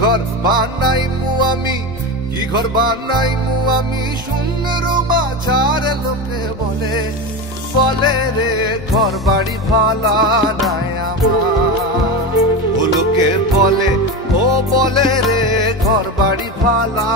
ঘর বানাইমু আমি, কি ঘর বানাইমু আমি, শূন্যের মাঝারে লোকে বলে বলে রে ঘর বাড়ি ভালা নাই আমার। ও লোকে বলে, ও বলে রে ঘর বাড়ি ভালা